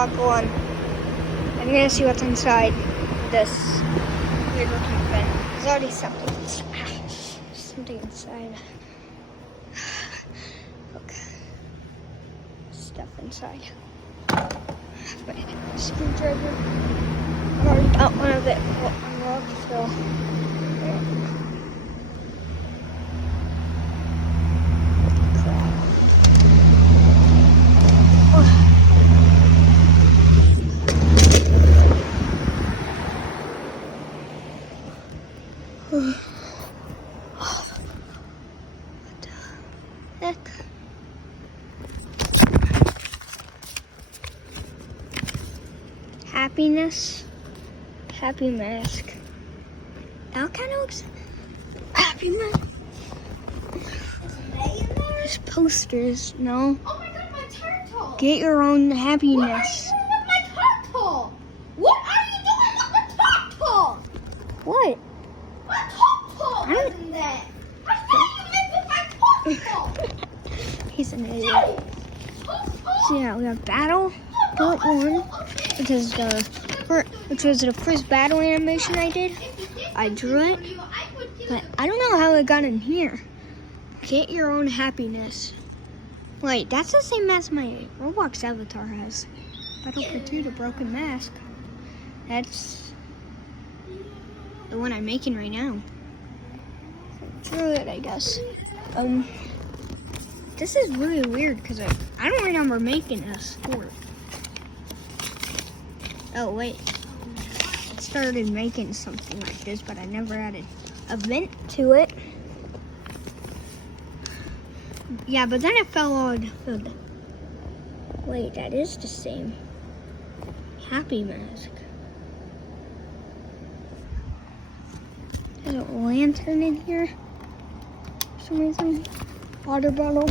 Go on. I'm gonna see what's inside this weird looking bin. There's already something inside. Look. Stuff inside. But screwdriver. I already got one of it unlocked, so yeah. What the heck? Happiness. Happy mask. That kind of looks happy mask. There's posters, no? Oh my god, my turtle! Get your own happiness. What are you doing with my turtle? What are you doing with the turtle? What? What turtle I don't- isn't that? What are you doing with my turtle? He's an idiot. So yeah, we have Battle Part 1, which was the first battle animation I did. I drew it, but I don't know how it got in here. Get your own happiness. Wait, that's the same mask my Roblox avatar has. Battle Part 2, the broken mask. That's the one I'm making right now. So drew it, I guess. This is really weird because I don't remember making a sport. Oh wait, I started making something like this, but I never added a vent to it. Yeah, but then it fell on. Wait, that is the same. Happy mask. There's a lantern in here for some reason. Water bottle.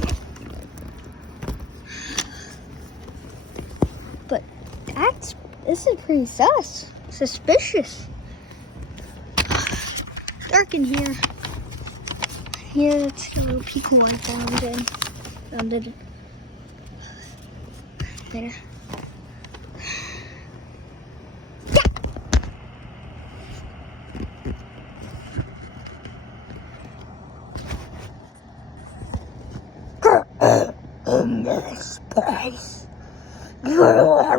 But this is pretty suspicious. Dark in here. Yeah, it's a little peek one found it. There. In this place, you are